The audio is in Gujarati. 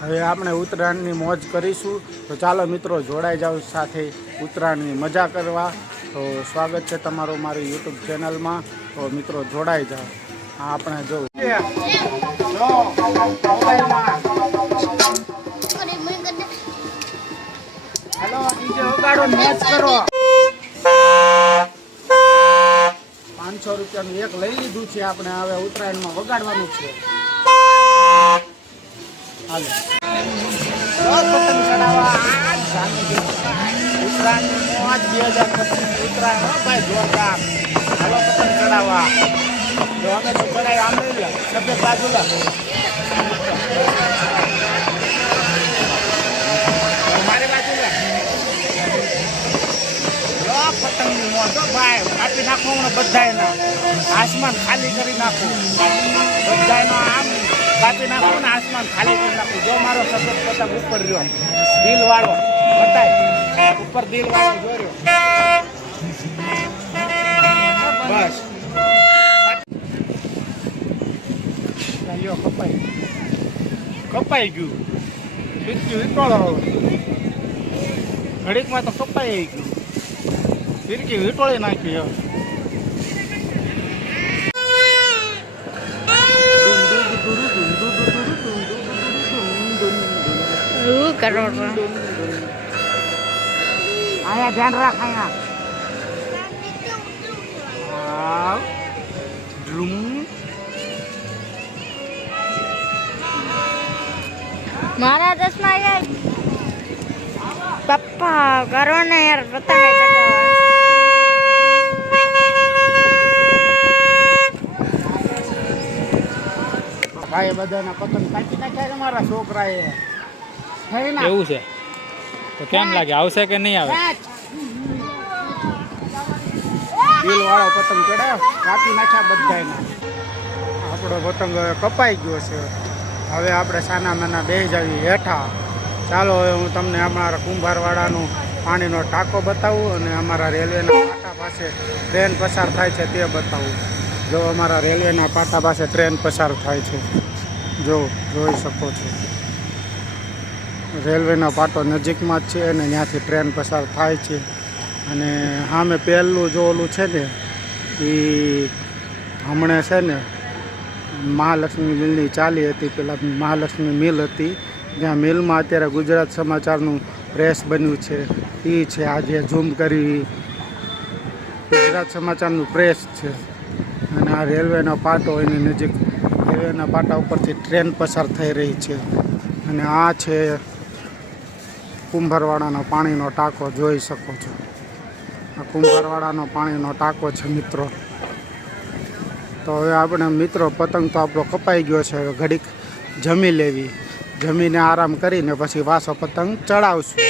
હવે આપણે ઉત્તરાયણની મોજ કરીશું. તો ચાલો મિત્રો જોડાઈ જાઓ સાથે ઉત્તરાયણની મજા કરવા. તો સ્વાગત છે તમારું મારી યુટ્યુબ ચેનલમાં. તો મિત્રો જોડાઈ જાઓ. આ આપણે જો હેલો ડીજે વગાડો, મેચ કરો. 500 રૂપિયાનું એક લઈ લીધું છે આપણે. હવે ઉત્તરાયણમાં વગાડવાનું છે. હાલો પતંગ ચડાવવા ઉત્તરાયણની મોજ 2025 ઉત્તરાયણ. હો ભાઈ જોરદાર. હાલો પતંગ ચડાવવા. જો અમે તો ચડાવી આમ લઈ લે સફેદ બાજુ લે મારી બાજુ લે. પતંગની મોજ ભાઈ કાપી નાખો હમણાં બધાયના. આસમાન ખાલી કરી નાખું બધાયનો. આમ કાપી નાખું ને આસમાન ખાલી કરી નાખું. જો મારો સફેદ પતંગ ઉપર રહ્યો, દિલ વાળો બતાય ઉપર દિલ વાળો જો રહ્યો. બસ કપાઈ ગયું. વીટોળો ઘડીકમાં તો કપાઈ ગયું. ફિરકી વીટોળી નાખ્યું. કરો આયા ધ્યાન રાખ. આયા ડ્રુમ મારા ચશ્મા ગયા. પપ્પા કરો ને યાર પતંગ ચગાવવા. ભાઈ બધાના પતંગ કાઢી નાખ્યા મારા છોકરાએ. એવું છે તો કેમ લાગે, આવશે કે નહીં આવે? દિલ વાળો પતંગ ચડાવ કાપી નાખ્યા બધાના. આપણો પતંગ કપાઈ ગયો છે. હવે આપણે સાના માના બેસી જાવી હેઠા. ચાલો હવે હું તમને અમારા કુંભારવાડાનું પાણીનો ટાંકો બતાવું અને અમારા રેલવેના પાટા પાસે ટ્રેન પસાર થાય છે તે બતાવું. જો અમારા રેલવેના પાટા પાસે ટ્રેન પસાર થાય છે, જો જોઈ શકો છો. રેલવેનો પાટો નજીકમાં જ છે અને ત્યાંથી ટ્રેન પસાર થાય છે. અને સામે પહેલું જો ઓલું છે ને એ હમણાં છે ને મહાલક્ષ્મી મિલની ચાલી હતી. પેલા મહાલક્ષ્મી મિલ હતી જ્યાં મિલમાં અત્યારે ગુજરાત સમાચારનું પ્રેસ બન્યું છે. એ છે આજે ઝૂમ કરી ગુજરાત સમાચારનું પ્રેસ છે. અને આ રેલવેનો પાટો એની નજીક રેલવેના પાટા ઉપરથી ટ્રેન પસાર થઈ રહી છે. અને આ છે કુંભારવાડાનો પાણીનો ટાંકો, જોઈ શકો છો. આ કુંભારવાડાનો પાણીનો ટાંકો છે મિત્રો. તો હવે આપણે મિત્રો પતંગ તો આપણો કપાઈ ગયો છે. હવે ઘડીક જમી લેવી, જમીને આરામ કરીને પછી વાસો પતંગ ચડાવશું.